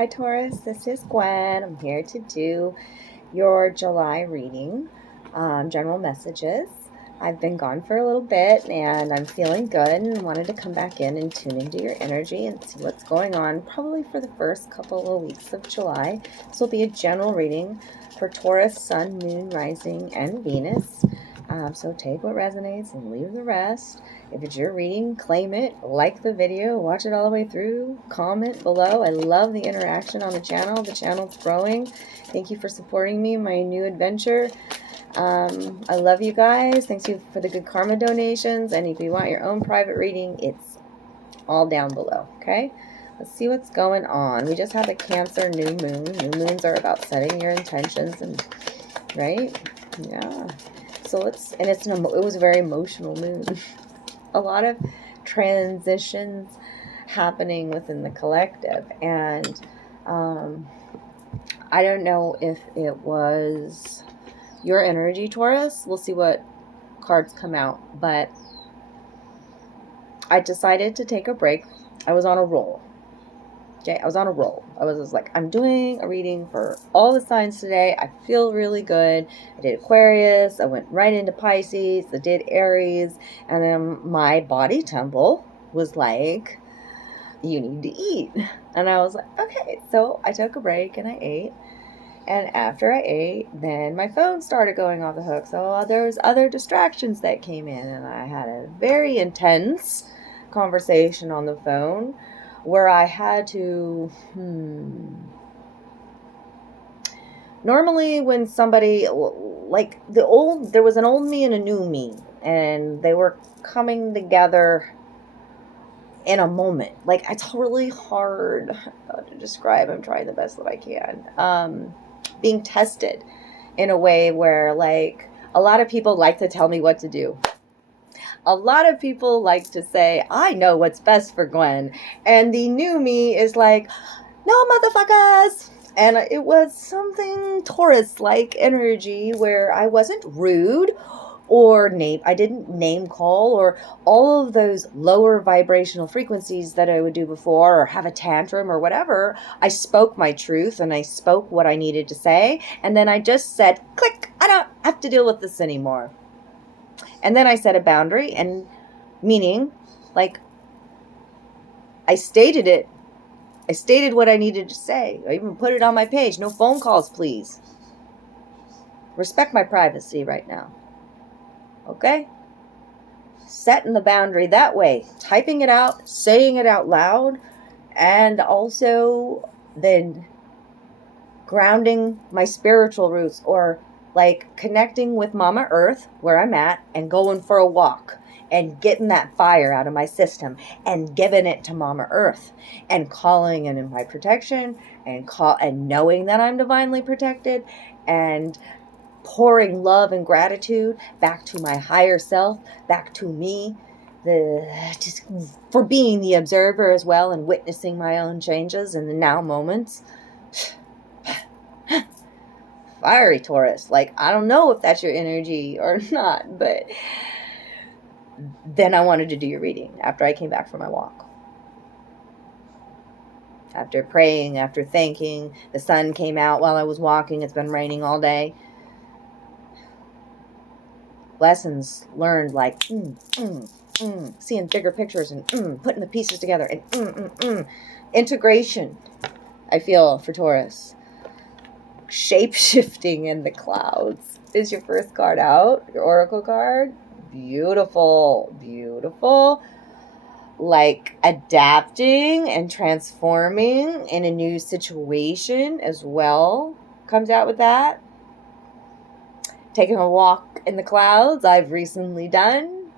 Hi Taurus, this is Gwen. I'm here to do your July reading, general messages. I've been gone for a little bit and I'm feeling good and wanted to come back in and tune into your energy and see what's going on probably for the first couple of weeks of July. This will be a general reading for Taurus, Sun, Moon, Rising, and Venus. So take what resonates and leave the rest. If it's your reading, claim it, like the video, watch it all the way through, comment below. I love the interaction on the channel. The channel's growing. Thank you for supporting me in my new adventure. I love you guys. Thanks you for the good karma donations. And if you want your own private reading, it's all down below. Okay? Let's see what's going on. We just had a Cancer new moon. New moons are about setting your intentions and right? Yeah. So it was a very emotional moon. A lot of transitions happening within the collective, and I don't know if it was your energy, Taurus. We'll see what cards come out, but I decided to take a break. I was on a roll. Okay, I was on a roll. I was just like, I'm doing a reading for all the signs today. I feel really good. I did Aquarius. I went right into Pisces. I did Aries. And then my body temple was like, you need to eat. And I was like, okay. So I took a break and I ate. And after I ate, then my phone started going off the hook. So there was other distractions that came in. And I had a very intense conversation on the phone where I had to, normally when somebody, like there was an old me and a new me, and they were coming together in a moment. Like, it's really hard to describe. I'm trying the best that I can. Being tested in a way where, like, a lot of people like to tell me what to do. A lot of people like to say, I know what's best for Gwen. And the new me is like, no, motherfuckers. And it was something Taurus-like energy where I wasn't rude or I didn't name call or all of those lower vibrational frequencies that I would do before or have a tantrum or whatever. I spoke my truth and I spoke what I needed to say. And then I just said, click, I don't have to deal with this anymore. And then I set a boundary, and meaning, like, I stated it. I stated what I needed to say. I even put it on my page. No phone calls, please. Respect my privacy right now. Okay? Setting the boundary that way. Typing it out, saying it out loud, and also then grounding my spiritual roots, or like connecting with Mama Earth, where I'm at, and going for a walk and getting that fire out of my system and giving it to Mama Earth and calling in my protection and knowing that I'm divinely protected and pouring love and gratitude back to my higher self, back to me, just for being the observer as well and witnessing my own changes in the now moments. Fiery Taurus. Like, I don't know if that's your energy or not, but then I wanted to do your reading after I came back from my walk. After praying, after thanking, the sun came out while I was walking. It's been raining all day. Lessons learned, like seeing bigger pictures and putting the pieces together and integration, I feel, for Taurus. Shape-shifting in the clouds is your first card out, your oracle card. Beautiful, beautiful. Like adapting and transforming in a new situation as well comes out with that. Taking a walk in the clouds, I've recently done.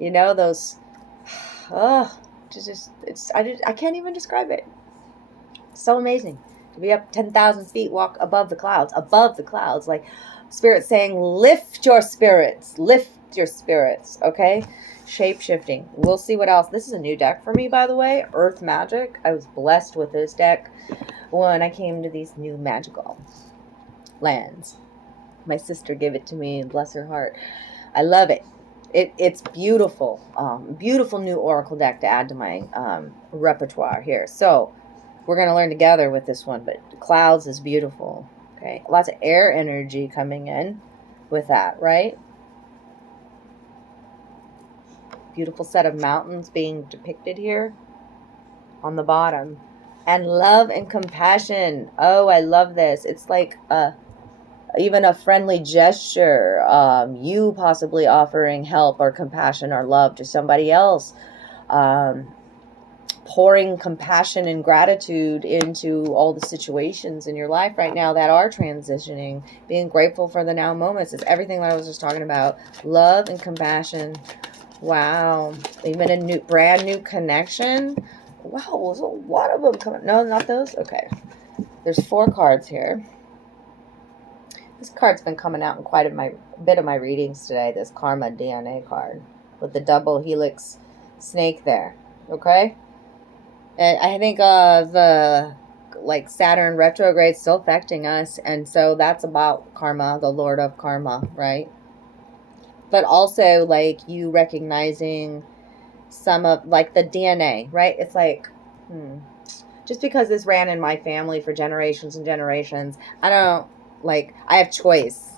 You know, those, I can't even describe it. So amazing. To be up 10,000 feet, walk above the clouds, like Spirit saying, lift your spirits, okay? Shape-shifting. We'll see what else. This is a new deck for me, by the way, Earth Magic. I was blessed with this deck when I came to these new magical lands. My sister gave it to me, and bless her heart. I love it. It's beautiful. Beautiful new oracle deck to add to my repertoire here. So, We're going to learn together with this one, but clouds is beautiful. Okay. Lots of air energy coming in with that, right? Beautiful set of mountains being depicted here on the bottom. And love and compassion. Oh, I love this. It's like even a friendly gesture. You possibly offering help or compassion or love to somebody else. Pouring compassion and gratitude into all the situations in your life right now that are transitioning. Being grateful for the now moments. It's everything that I was just talking about. Love and compassion. Wow. Even a brand new connection. Wow, there's a lot of them coming. No, not those? Okay. There's 4 cards here. This card's been coming out in quite a bit of my readings today. This Karma DNA card with the double helix snake there. Okay? And I think the Saturn retrograde still affecting us. And so that's about karma, the Lord of Karma, right? But also you recognizing some of the DNA, right? It's just because this ran in my family for generations and generations, I don't I have choice.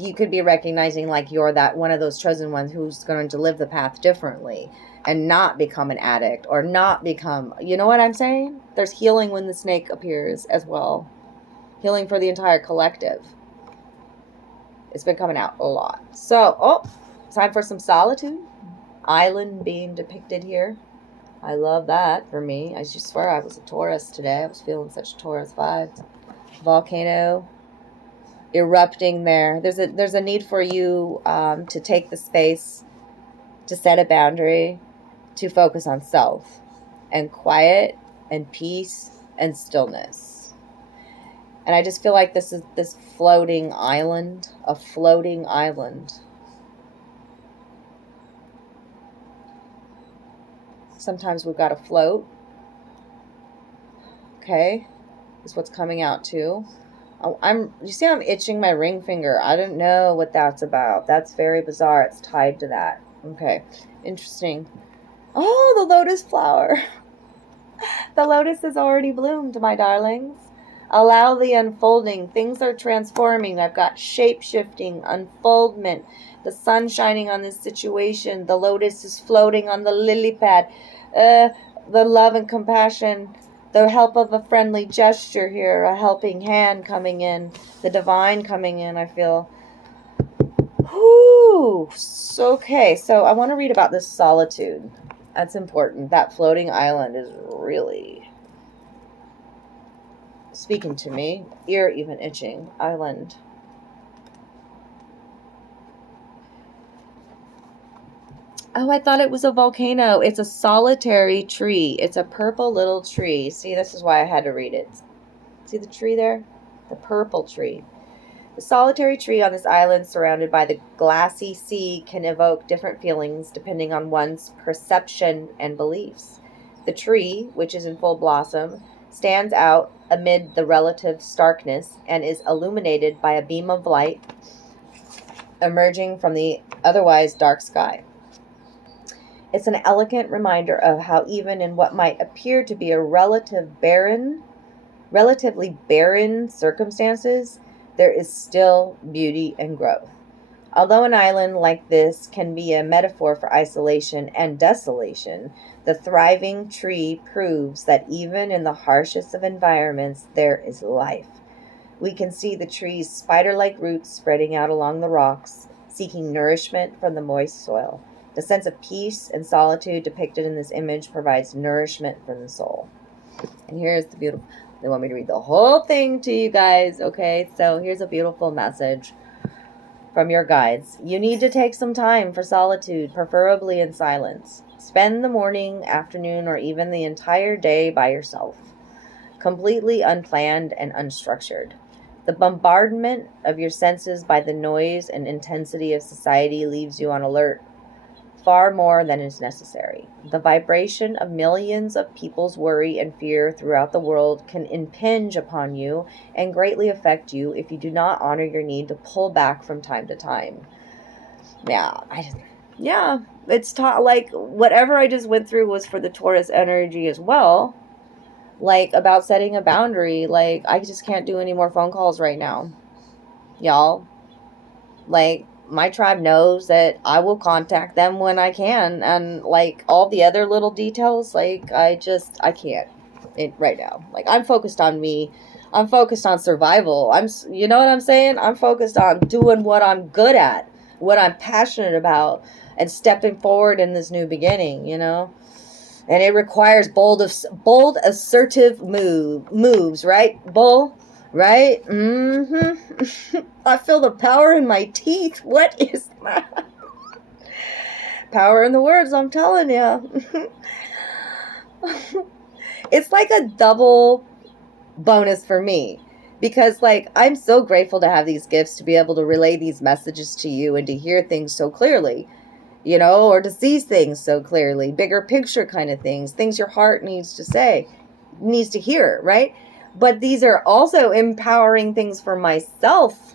You could be recognizing you're that one of those chosen ones who's going to live the path differently and not become an addict or not become, you know what I'm saying? There's healing when the snake appears as well. Healing for the entire collective. It's been coming out a lot. So, time for some solitude. Island being depicted here. I love that for me. I just swear I was a Taurus today. I was feeling such Taurus vibes. Volcano erupting there. There's a need for you to take the space, to set a boundary, to focus on self and quiet and peace and stillness. And I just feel like this is this floating island, a floating island. Sometimes we've got to float. Okay, is what's coming out too. You see I'm itching my ring finger. I don't know what that's about. That's very bizarre. It's tied to that. Okay, interesting. Oh, the lotus flower. The lotus has already bloomed, my darlings. Allow the unfolding. Things are transforming. I've got shape-shifting, unfoldment, the sun shining on this situation. The lotus is floating on the lily pad. The love and compassion, the help of a friendly gesture here, a helping hand coming in, the divine coming in, I feel. Whew. Okay, so I want to read about this solitude. That's important. That floating island is really speaking to me. Ear even itching. Island. Oh, I thought it was a volcano. It's a solitary tree. It's a purple little tree. See, this is why I had to read it. See the tree there? The purple tree. The solitary tree on this island surrounded by the glassy sea can evoke different feelings depending on one's perception and beliefs. The tree, which is in full blossom, stands out amid the relative starkness and is illuminated by a beam of light emerging from the otherwise dark sky. It's an elegant reminder of how even in what might appear to be a relatively barren circumstances, there is still beauty and growth. Although an island like this can be a metaphor for isolation and desolation, the thriving tree proves that even in the harshest of environments, there is life. We can see the tree's spider-like roots spreading out along the rocks, seeking nourishment from the moist soil. The sense of peace and solitude depicted in this image provides nourishment for the soul. And here's the beautiful... They want me to read the whole thing to you guys, okay? So here's a beautiful message from your guides. You need to take some time for solitude, preferably in silence. Spend the morning, afternoon, or even the entire day by yourself, completely unplanned and unstructured. The bombardment of your senses by the noise and intensity of society leaves you on alert far more than is necessary. The vibration of millions of people's worry and fear throughout the world can impinge upon you and greatly affect you if you do not honor your need to pull back from time to time. It's like whatever I just went through was for the Taurus energy as well. like about setting a boundary. Like, I just can't do any more phone calls right now, y'all. Like, my tribe knows that I will contact them when I can, and like all the other little details, like I can't right now. Like, I'm focused on me. I'm focused on survival. You know what I'm saying? I'm focused on doing what I'm good at, what I'm passionate about, and stepping forward in this new beginning, you know? And it requires bold, assertive moves, right? Bull, right? Mm-hmm. I feel the power in my teeth. What is that? Power in the words, I'm telling you. It's like a double bonus for me, because like I'm so grateful to have these gifts, to be able to relay these messages to you and to hear things so clearly, you know, or to see things so clearly, bigger picture kind of things your heart needs to say, needs to hear, right? But these are also empowering things for myself,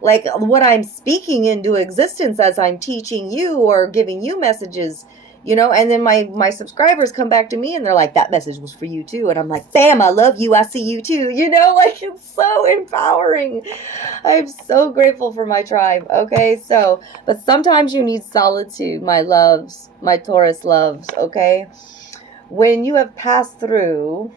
like what I'm speaking into existence as I'm teaching you or giving you messages, you know. And then my subscribers come back to me and they're like, that message was for you too. And I'm like, bam, I love you, I see you too, you know. Like, it's so empowering. I'm so grateful for my tribe. Okay, so, but sometimes you need solitude, my loves, my Taurus loves. Okay, when you have passed through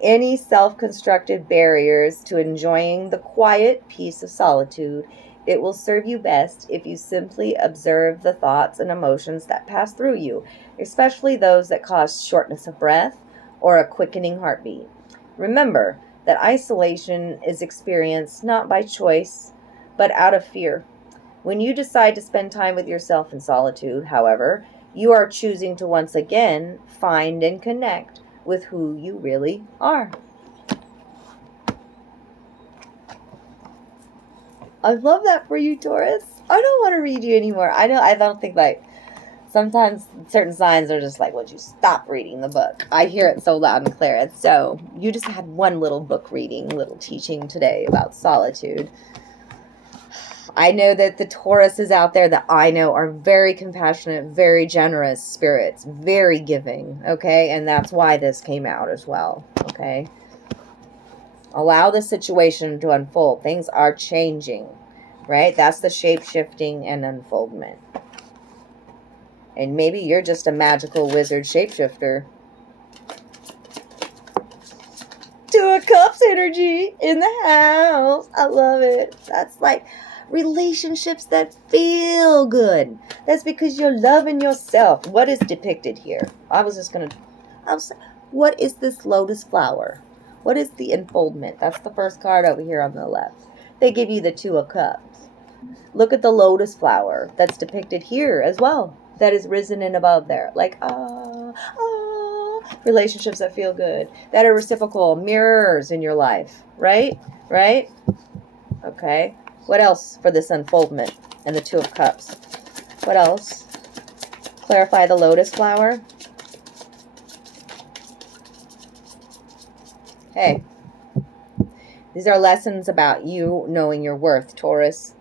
any self-constructed barriers to enjoying the quiet peace of solitude, it will serve you best if you simply observe the thoughts and emotions that pass through you, especially those that cause shortness of breath or a quickening heartbeat. Remember that isolation is experienced not by choice, but out of fear. When you decide to spend time with yourself in solitude, however, you are choosing to once again find and connect with who you really are. I love that for you, Taurus. I don't want to read you anymore. I don't think, like, sometimes certain signs are just like, would you stop reading the book? I hear it so loud and clear. And so you just had one little book reading, little teaching today about solitude. I know that the Tauruses out there that I know are very compassionate, very generous spirits, very giving, okay? And that's why this came out as well, okay? Allow the situation to unfold. Things are changing, right? That's the shape-shifting and unfoldment. And maybe you're just a magical wizard shapeshifter. Two of Cups energy in the house. I love it. That's like relationships that feel good. That's because you're loving yourself. What is depicted here? What is this lotus flower? What is the unfoldment? That's the first card over here on the left. They give you the Two of Cups. Look at the lotus flower that's depicted here as well. That is risen and above there. Like, relationships that feel good, that are reciprocal, mirrors in your life, right? Right? Okay. What else for this unfoldment and the Two of Cups? What else? Clarify the lotus flower. Hey, these are lessons about you knowing your worth, Taurus.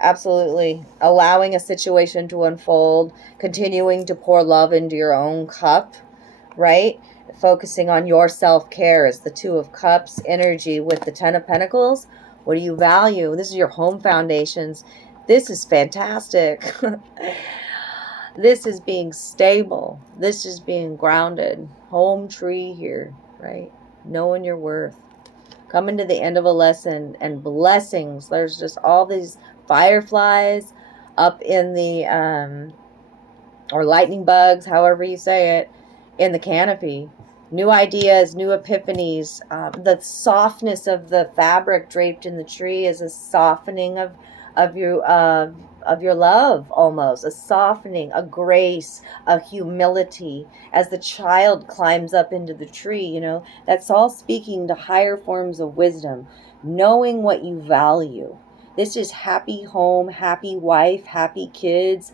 Absolutely. Allowing a situation to unfold, continuing to pour love into your own cup, right? Focusing on your self-care is the Two of Cups energy with the Ten of Pentacles. What do you value? This is your home foundations. This is fantastic. This is being stable. This is being grounded. Home tree here, right? Knowing your worth. Coming to the end of a lesson and blessings. There's just all these fireflies up in the, or lightning bugs, however you say it, in the canopy. New ideas, new epiphanies. The softness of the fabric draped in the tree is a softening of your love, almost. A softening, a grace, a humility. As the child climbs up into the tree, you know, that's all speaking to higher forms of wisdom. Knowing what you value. This is happy home, happy wife, happy kids,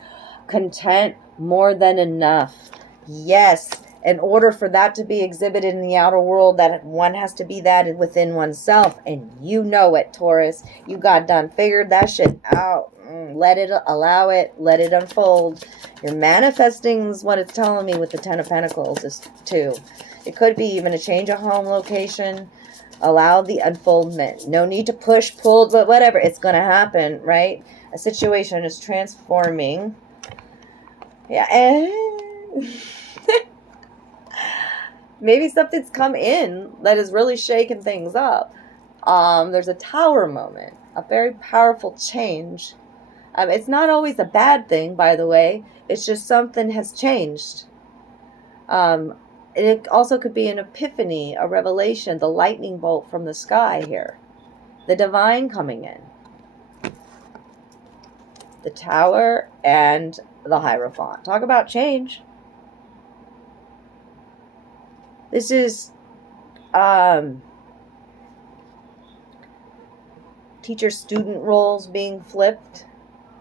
content, more than enough. Yes. In order for that to be exhibited in the outer world, that one has to be that within oneself. And you know it, Taurus. You got done figured that shit out. Let it, allow it, let it unfold. You're manifesting is what it's telling me with the Ten of Pentacles is too. It could be even a change of home location. Allow the unfoldment. No need to push, pull, but whatever. It's going to happen, right? A situation is transforming. Yeah. And maybe something's come in that is really shaking things up. There's a tower moment. A very powerful change. It's not always a bad thing, by the way. It's just something has changed. It also could be an epiphany, a revelation, the lightning bolt from the sky here. The divine coming in. The tower and the Hierophant. Talk about change. This is teacher-student roles being flipped.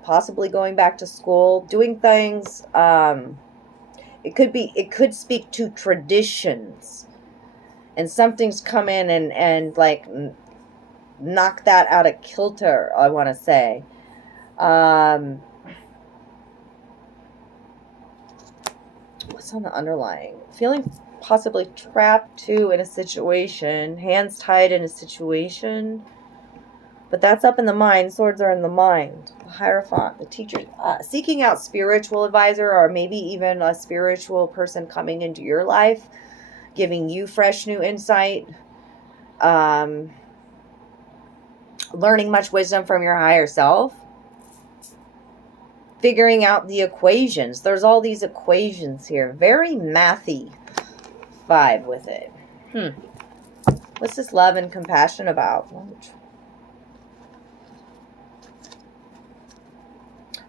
Possibly going back to school. Doing things... It could speak to traditions, and something's come in and like knock that out of kilter, I want to say. What's on the underlying? Feeling possibly trapped too in a situation, hands tied in a situation. But that's up in the mind. Swords are in the mind. The Hierophant, the teacher, seeking out spiritual advisor, or maybe even a spiritual person coming into your life, giving you fresh new insight, learning much wisdom from your higher self, figuring out the equations. There's all these equations here. Very mathy vibe with it. What's this love and compassion about?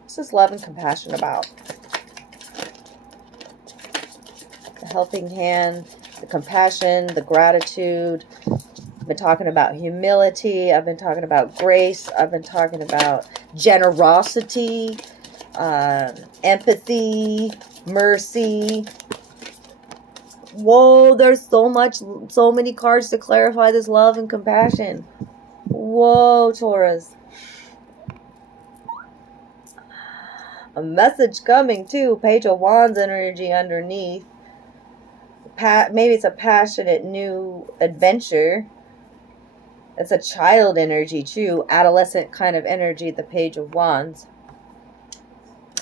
What's this love and compassion about? The helping hand, the compassion, the gratitude. I've been talking about humility. I've been talking about grace. I've been talking about generosity, empathy, mercy. Whoa, there's so many cards to clarify this love and compassion. Whoa, Taurus. A message coming too. Page of Wands energy underneath. Maybe it's a passionate new adventure. It's a child energy too. Adolescent kind of energy, the Page of Wands.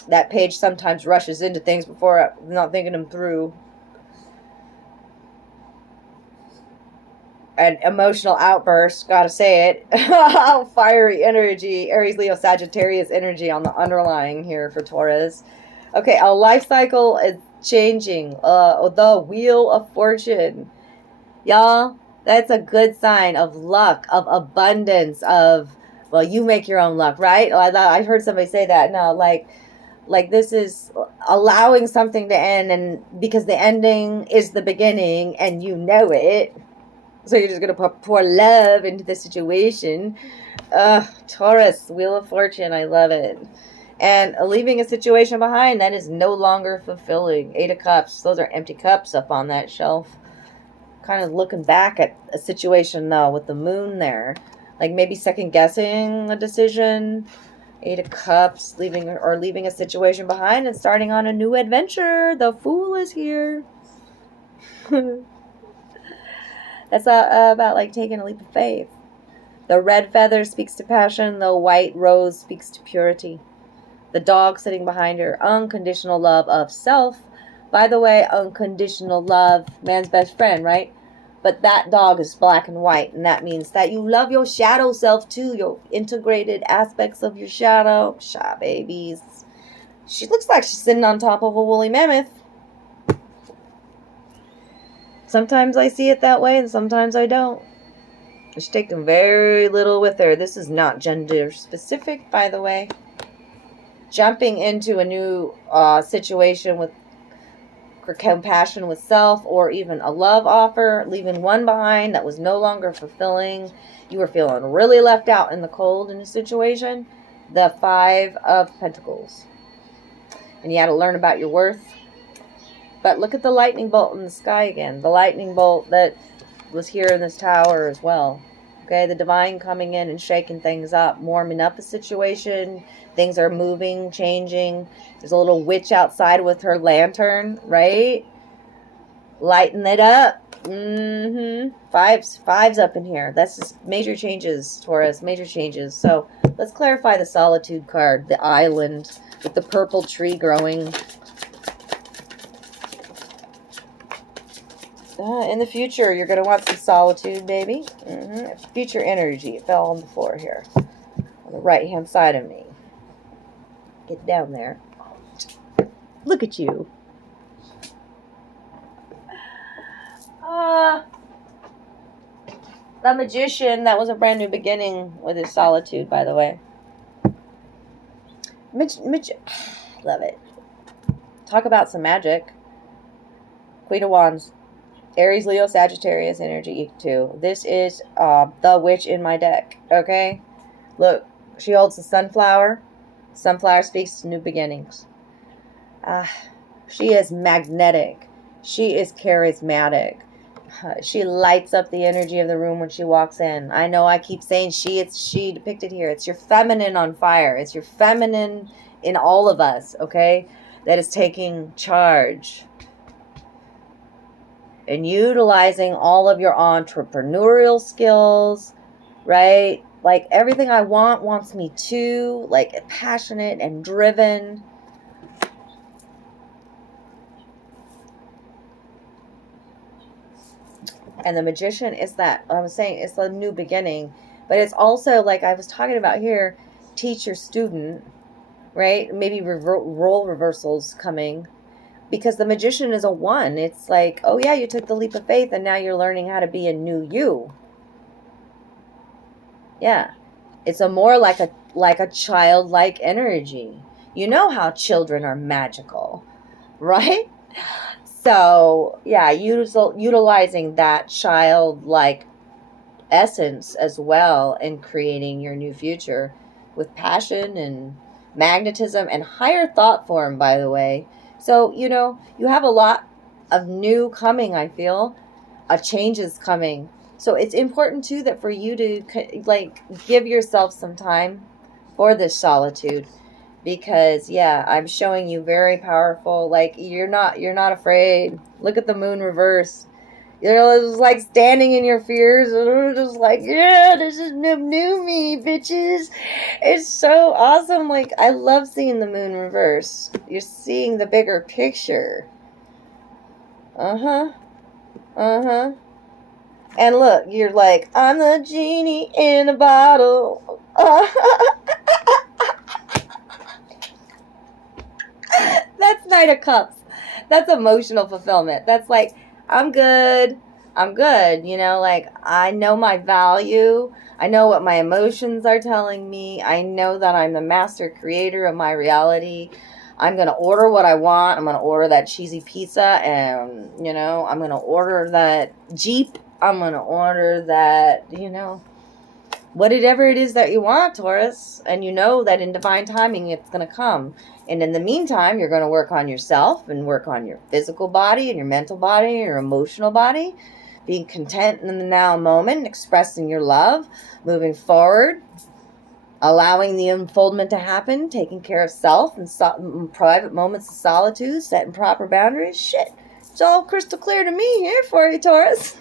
That page sometimes rushes into things before not thinking them through. An emotional outburst, gotta say it. Fiery energy, Aries, Leo, Sagittarius energy on the underlying here for Taurus. Okay, a life cycle is changing. The Wheel of Fortune. Y'all, that's a good sign of luck, of abundance, of, well, you make your own luck, right? I heard somebody say that. No, like this is allowing something to end, and because the ending is the beginning and you know it. So you're just going to pour love into the situation. Taurus, Wheel of Fortune, I love it. And leaving a situation behind that is no longer fulfilling. 8 of Cups, those are empty cups up on that shelf. Kind of looking back at a situation, though, with the moon there. Like maybe second guessing a decision. 8 of Cups, leaving a situation behind and starting on a new adventure. The Fool is here. That's about like taking a leap of faith. The red feather speaks to passion. The white rose speaks to purity. The dog sitting behind her, unconditional love of self. By the way, unconditional love, man's best friend, right? But that dog is black and white, and that means that you love your shadow self too, your integrated aspects of your shadow. Shy babies. She looks like she's sitting on top of a woolly mammoth. Sometimes I see it that way, and sometimes I don't. She's taken very little with her. This is not gender specific, by the way. Jumping into a new situation with compassion with self, or even a love offer, leaving one behind that was no longer fulfilling. You were feeling really left out in the cold in a situation. The 5 of Pentacles. And you had to learn about your worth. But look at the lightning bolt in the sky again. The lightning bolt that was here in this tower as well. Okay, the divine coming in and shaking things up, warming up the situation. Things are moving, changing. There's a little witch outside with her lantern, right? Lighten it up. Fives up in here. That's just major changes, Taurus. Major changes. So let's clarify the solitude card. The island with the purple tree growing. In the future, you're going to want some solitude, baby. Future energy. It fell on the floor here. On the right-hand side of me. Get down there. Look at you. The Magician, that was a brand new beginning with his solitude, by the way. Love it. Talk about some magic. Queen of Wands. Aries, Leo, Sagittarius energy too. This is the witch in my deck, okay? Look, she holds the sunflower. Sunflower speaks to new beginnings. She is magnetic. She is charismatic. She lights up the energy of the room when she walks in. I know I keep saying she, it's she depicted here. It's your feminine on fire. It's your feminine in all of us, okay? That is taking charge. And utilizing all of your entrepreneurial skills, right? Like everything I want wants me to, like passionate and driven. And the Magician is that, I was saying, it's a new beginning. But it's also, like I was talking about here, teacher, student, right? Maybe role reversals coming. Because the Magician is a 1. It's like, oh yeah, you took the leap of faith and now you're learning how to be a new you. Yeah. It's a more like a childlike energy. You know how children are magical, right? So, yeah, utilizing that childlike essence as well in creating your new future with passion and magnetism and higher thought form, by the way. So, you know, you have a lot of new coming, I feel. A change is coming. So it's important, too, that for you to, like, give yourself some time for this solitude. Because, yeah, I'm showing you very powerful. Like, you're not afraid. Look at the moon reverse. You're just, like, standing in your fears. And we're just like, yeah, this is new me, bitches. It's so awesome. Like, I love seeing the moon reverse. You're seeing the bigger picture. And look, you're like, I'm the genie in a bottle. That's Knight of Cups. That's emotional fulfillment. That's like, I'm good. You know, like, I know my value. I know what my emotions are telling me. I know that I'm the master creator of my reality. I'm going to order what I want. I'm going to order that cheesy pizza. And, you know, I'm going to order that Jeep. I'm going to order that, you know, whatever it is that you want, Taurus. And you know that in divine timing, it's going to come. And in the meantime, you're going to work on yourself and work on your physical body and your mental body and your emotional body. Being content in the now moment, expressing your love, moving forward, allowing the unfoldment to happen, taking care of self and private moments of solitude, setting proper boundaries. Shit, it's all crystal clear to me here for you, Taurus.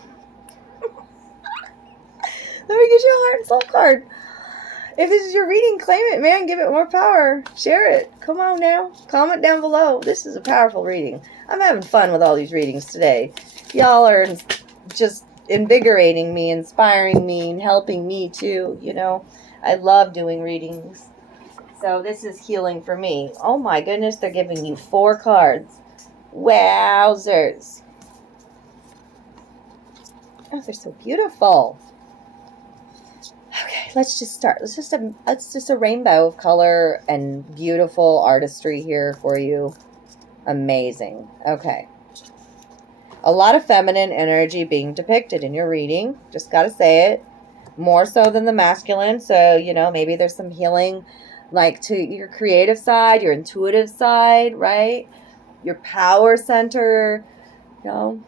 Let me get you a heart and soul card. If this is your reading, claim it, man. Give it more power. Share it. Come on now. Comment down below. This is a powerful reading. I'm having fun with all these readings today. Y'all are just invigorating me, inspiring me, and helping me too, you know. I love doing readings. So this is healing for me. Oh my goodness, they're giving you 4 cards. Wowzers. Oh, they're so beautiful. Okay, let's just start. Let's just a rainbow of color and beautiful artistry here for you. Amazing. Okay. A lot of feminine energy being depicted in your reading. Just got to say it. More so than the masculine. So, you know, maybe there's some healing like to your creative side, your intuitive side, right? Your power center, you know,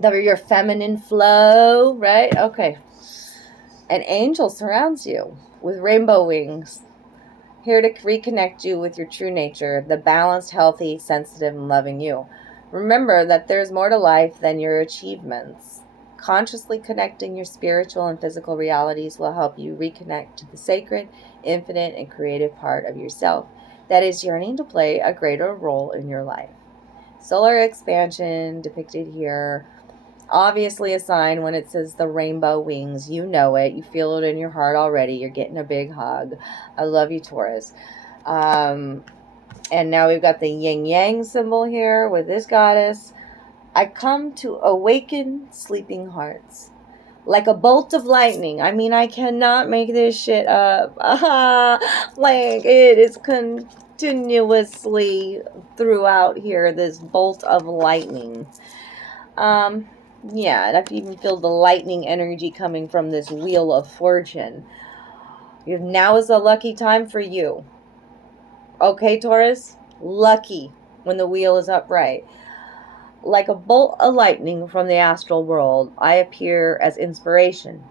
your feminine flow, right? Okay. An angel surrounds you with rainbow wings, here to reconnect you with your true nature, the balanced, healthy, sensitive, and loving you. Remember that there's more to life than your achievements. Consciously connecting your spiritual and physical realities will help you reconnect to the sacred, infinite, and creative part of yourself that is yearning to play a greater role in your life. Solar expansion depicted here. Obviously a sign when it says the rainbow wings. You know it. You feel it in your heart already. You're getting a big hug. I love you, Taurus. And now we've got the yin-yang symbol here with this goddess. I come to awaken sleeping hearts. Like a bolt of lightning. I mean, I cannot make this shit up. Like, it is continuously throughout here, this bolt of lightning. Yeah, I can even feel the lightning energy coming from this wheel of fortune. Now is a lucky time for you. Okay, Taurus? Lucky when the wheel is upright. Like a bolt of lightning from the astral world, I appear as inspiration,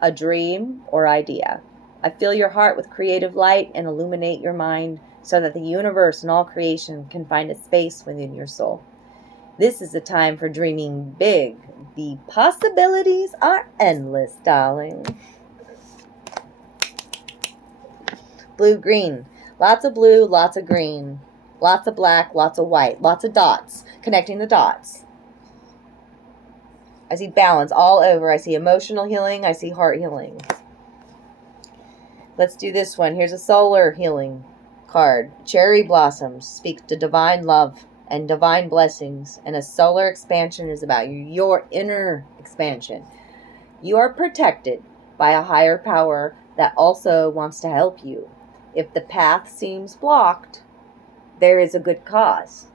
a dream or idea. I fill your heart with creative light and illuminate your mind so that the universe and all creation can find a space within your soul. This is a time for dreaming big. The possibilities are endless, darling. Blue-green. Lots of blue, lots of green. Lots of black, lots of white. Lots of dots. Connecting the dots. I see balance all over. I see emotional healing. I see heart healing. Let's do this one. Here's a solar healing card. Cherry blossoms speak to divine love and divine blessings. And a solar expansion is about your inner expansion. You are protected by a higher power that also wants to help you. If the path seems blocked, there is a good cause.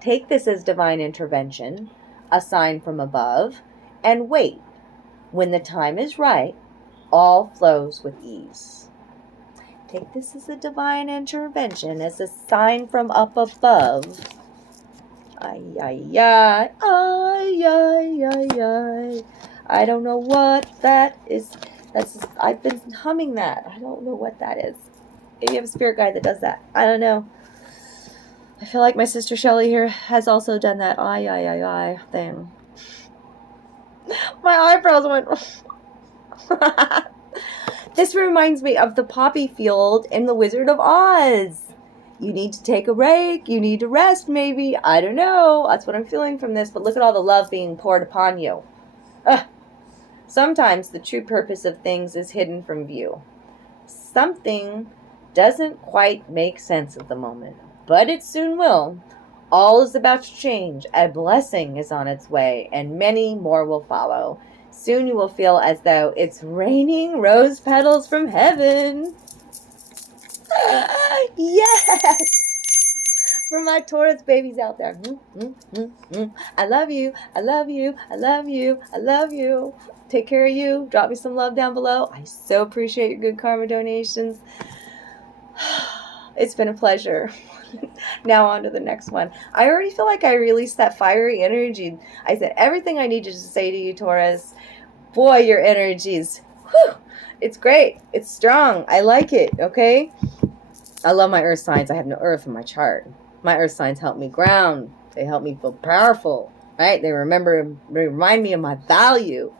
Take this as divine intervention, a sign from above, and wait. When the time is right, all flows with ease. Take this as a divine intervention, as a sign from up above. Ay, ay, ay, ay, ay, ay, ay. I don't know what that is. I've been humming that. I don't know what that is. Maybe you have a spirit guide that does that. I don't know. I feel like my sister Shelly here has also done that ay, ay, ay, ay thing. My eyebrows went... This reminds me of the poppy field in The Wizard of Oz. You need to take a break. You need to rest, maybe. I don't know. That's what I'm feeling from this. But look at all the love being poured upon you. Sometimes the true purpose of things is hidden from view. Something doesn't quite make sense at the moment, but it soon will. All is about to change. A blessing is on its way, and many more will follow. Soon you will feel as though it's raining rose petals from heaven. Yes! For my Taurus babies out there. I love you. I love you. I love you. I love you. Take care of you. Drop me some love down below. I so appreciate your good karma donations. It's been a pleasure. Now on to the next one. I already feel like I released that fiery energy. I said everything I needed to say to you, Taurus. Boy, your energies. Whew, it's great. It's strong. I like it, okay? I love my earth signs. I have no earth in my chart. My earth signs help me ground. They help me feel powerful, right? They remind me of my value,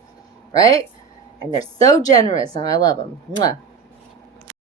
right? And they're so generous, and I love them. Mwah.